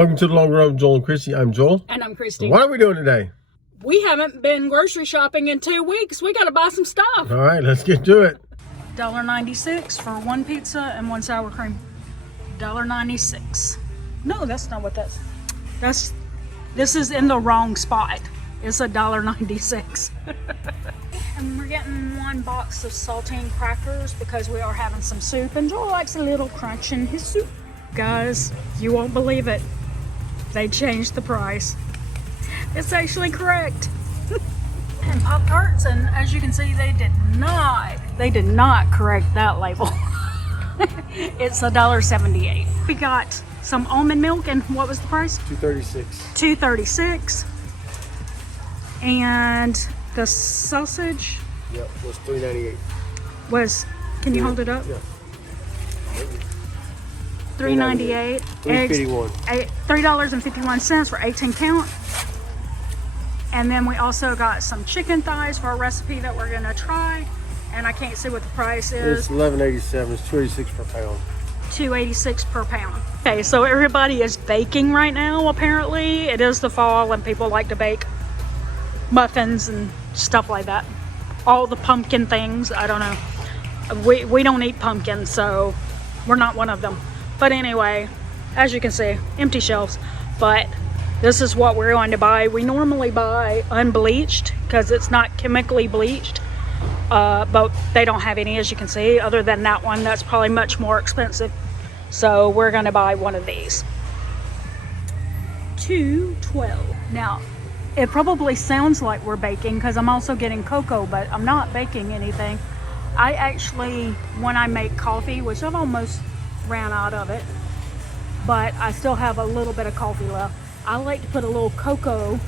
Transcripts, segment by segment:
Welcome to the Long Run with Joel and Christy. I'm Joel. And I'm Christy. What are we doing today? We haven't been grocery shopping in 2 weeks. We got to buy some stuff. All right, let's get to it. $1.96 for one pizza and one sour cream. $1.96. No, that's not what this is in the wrong spot. It's $1.96. And we're getting one box of saltine crackers because we are having some soup, and Joel likes a little crunch in his soup. Guys, you won't believe it. They changed the price. It's actually correct. And Pop-Tarts, and as you can see, they did not correct that label. It's $1.78. We got some almond milk, and what was the price? $2.36. $2.36. And the sausage? Yep, was $3.98. Was, can you hold it up? Yeah. $3.98. $3.51. $3.51 for 18 count. And then we also got some chicken thighs for a recipe that we're gonna try. And I can't see what the price is. It's $11.87. It's $2.86 per pound. $2.86 per pound. Okay, so everybody is baking right now, apparently. It is the fall and people like to bake muffins and stuff like that. All the pumpkin things, I don't know. We don't eat pumpkin, so we're not one of them. But anyway, as you can see, empty shelves. But this is what we're going to buy. We normally buy unbleached because it's not chemically bleached. But they don't have any, as you can see, other than that one. That's probably much more expensive. So we're going to buy one of these. $2.12. Now, it probably sounds like we're baking because I'm also getting cocoa, but I'm not baking anything. I actually, when I make coffee, which I've almost ran out of it, but I still have a little bit of coffee left. I like to put a little cocoa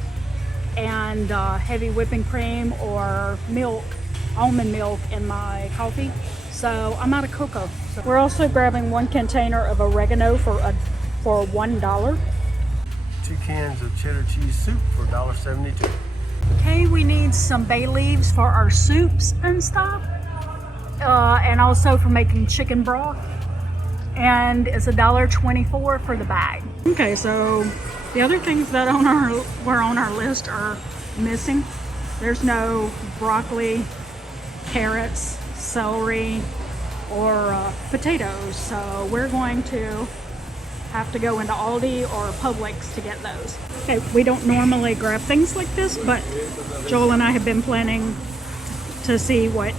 and heavy whipping cream or milk, almond milk in my coffee. So I'm out of cocoa. So we're also grabbing one container of oregano for $1. 2 cans of cheddar cheese soup for $1.72. Okay, we need some bay leaves for our soups and stuff. And also for making chicken broth. And it's $1.24 for the bag. Okay, so the other things that were on our list are missing. There's no broccoli, carrots, celery, or potatoes. So we're going to have to go into Aldi or Publix to get those. Okay, we don't normally grab things like this, but Joel and I have been planning to see what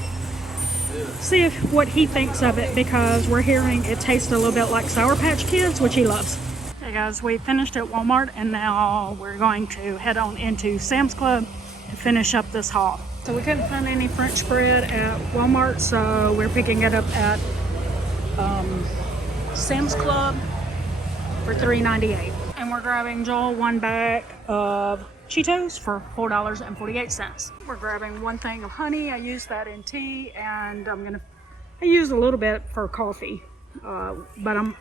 he thinks of it, because we're hearing it tastes a little bit like Sour Patch Kids, which he loves. Hey guys, we finished at Walmart and now we're going to head on into Sam's Club to finish up this haul. So we couldn't find any French bread at Walmart, so we're picking it up at Sam's Club for $3.98. And we're grabbing Joel one bag of Cheetos for $4.48. We're grabbing one thing of honey. I use that in tea, and I use a little bit for coffee, but I'm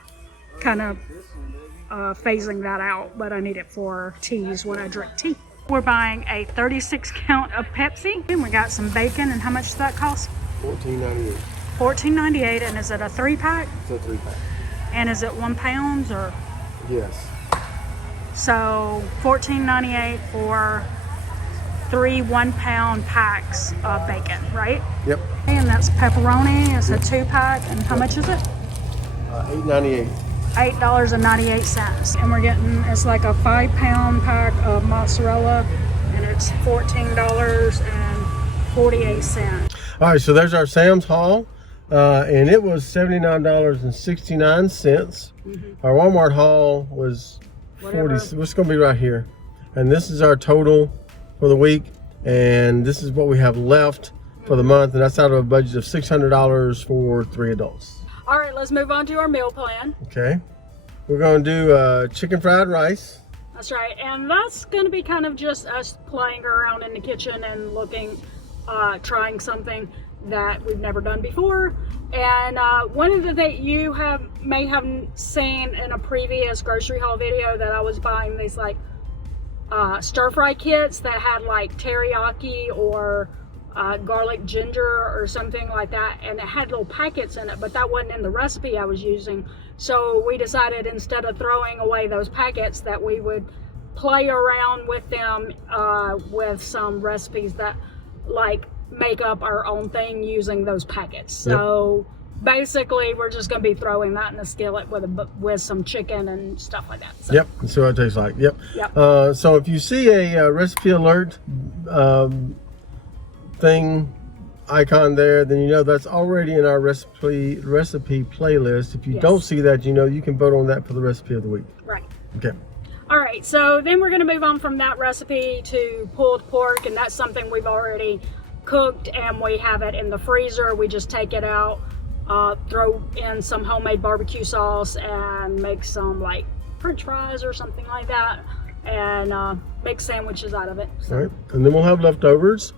kind of phasing that out, but I need it for teas when I drink tea. We're buying a 36 count of Pepsi, and we got some bacon. And how much does that cost? $14.98. $14.98. And is it a 3-pack? It's a 3-pack. And is it 1 pound or? Yes. So $14.98 for 3 1-pound packs of bacon, right? Yep. And that's pepperoni. It's a 2-pack. And how much is it? $8.98. $8.98. And we're getting, it's like a 5-pound pack of mozzarella, and it's $14.48. All right, so there's our Sam's haul, and it was $79.69. Our Walmart haul was $40. It's going to be right here, and this is our total for the week, and this is what we have left for the month, and that's out of a budget of $600 for 3 adults. All right, let's move on to our meal plan. Okay, we're going to do chicken fried rice. That's right, and that's going to be kind of just us playing around in the kitchen and looking, trying something that we've never done before. And one of the things you may have seen in a previous grocery haul video, that I was buying these like stir fry kits that had like teriyaki or garlic ginger or something like that, and it had little packets in it, but that wasn't in the recipe I was using. So we decided, instead of throwing away those packets, that we would play around with them with some recipes that like make up our own thing using those packets. So basically we're just going to be throwing that in a skillet with some chicken and stuff like that. So, Yep, that's what it tastes like. Yep. So if you see a recipe alert thing icon there, then you know that's already in our recipe playlist. If you don't see that, you know you can vote on that for the recipe of the week. Right. Okay. All right, so then we're going to move on from that recipe to pulled pork, and that's something we've already cooked and we have it in the freezer. We just take it out, throw in some homemade barbecue sauce, and make some like French fries or something like that, and make sandwiches out of it. So. All right, and then we'll have leftovers.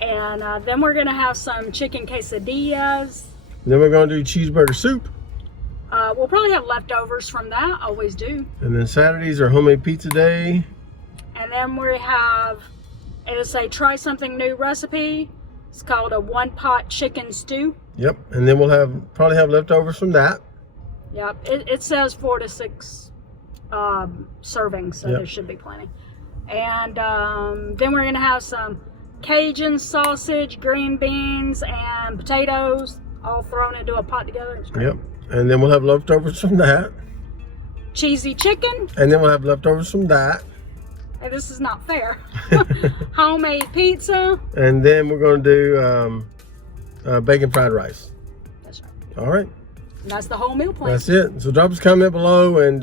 And then we're going to have some chicken quesadillas. And then we're going to do cheeseburger soup. We'll probably have leftovers from that, always do. And then Saturdays are homemade pizza day. And then we have, it's a try something new recipe. It's called a one pot chicken stew. Yep, and then we'll probably have leftovers from that. Yep, it says 4 to 6 servings, so there should be plenty. And then we're gonna have some Cajun sausage, green beans, and potatoes all thrown into a pot together. It's great. Yep, and then we'll have leftovers from that. Cheesy chicken. And then we'll have leftovers from that. Hey, this is not fair. Homemade pizza. And then we're going to do bacon fried rice. That's right. All right. And that's the whole meal plan. That's it. So drop us a comment below and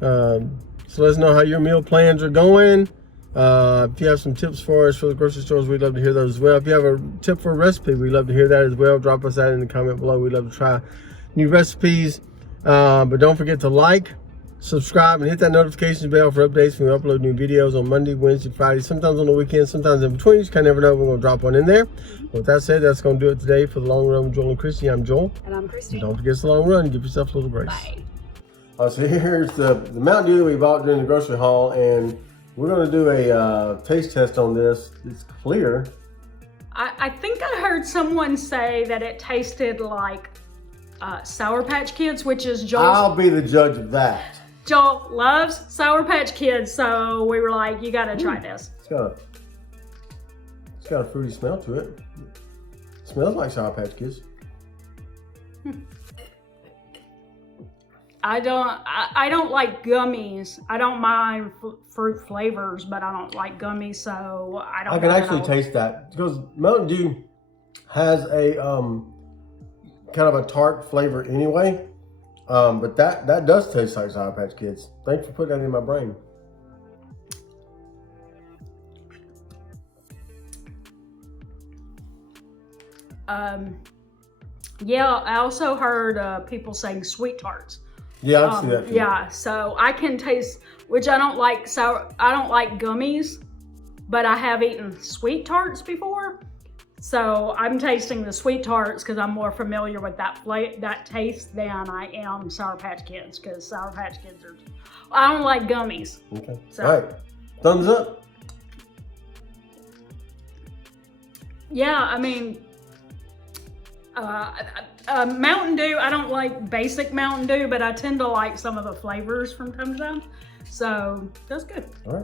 so let us know how your meal plans are going. If you have some tips for us for the grocery stores, we'd love to hear those as well. If you have a tip for a recipe, we'd love to hear that as well. Drop us that in the comment below. We'd love to try new recipes. But don't forget to like, subscribe, and hit that notification bell for updates when we upload new videos on Monday, Wednesday, Friday, sometimes on the weekend, sometimes in between. You just kind of never know. We're going to drop one in there. With that said, that's going to do it today for The Long Run with Joel and Christy. I'm Joel. And I'm Christy. And don't forget it's the long run. Give yourself a little grace. Bye. So here's the Mountain Dew we bought during the grocery haul, and we're going to do a taste test on this. It's clear. I think I heard someone say that it tasted like Sour Patch Kids, which is Joel's. I'll be the judge of that. Joel loves Sour Patch Kids, so we were like, you gotta try this. It's got a fruity smell to it. It smells like Sour Patch Kids. I don't like gummies. I don't mind fruit flavors, but I don't like gummies, so I don't. I can actually taste that because Mountain Dew has a kind of a tart flavor anyway. But that does taste like Sour Patch Kids. Thanks for putting that in my brain. Yeah, I also heard people saying sweet tarts. Yeah, I've seen that too. Yeah, so I can taste, which I don't like I don't like gummies, but I have eaten sweet tarts before. So I'm tasting the sweet tarts because I'm more familiar with that taste than I am Sour Patch Kids, because Sour Patch Kids are, I don't like gummies. Okay. So. All right. Thumbs up. Yeah, I mean, Mountain Dew, I don't like basic Mountain Dew, but I tend to like some of the flavors from time to time. So that's good. All right.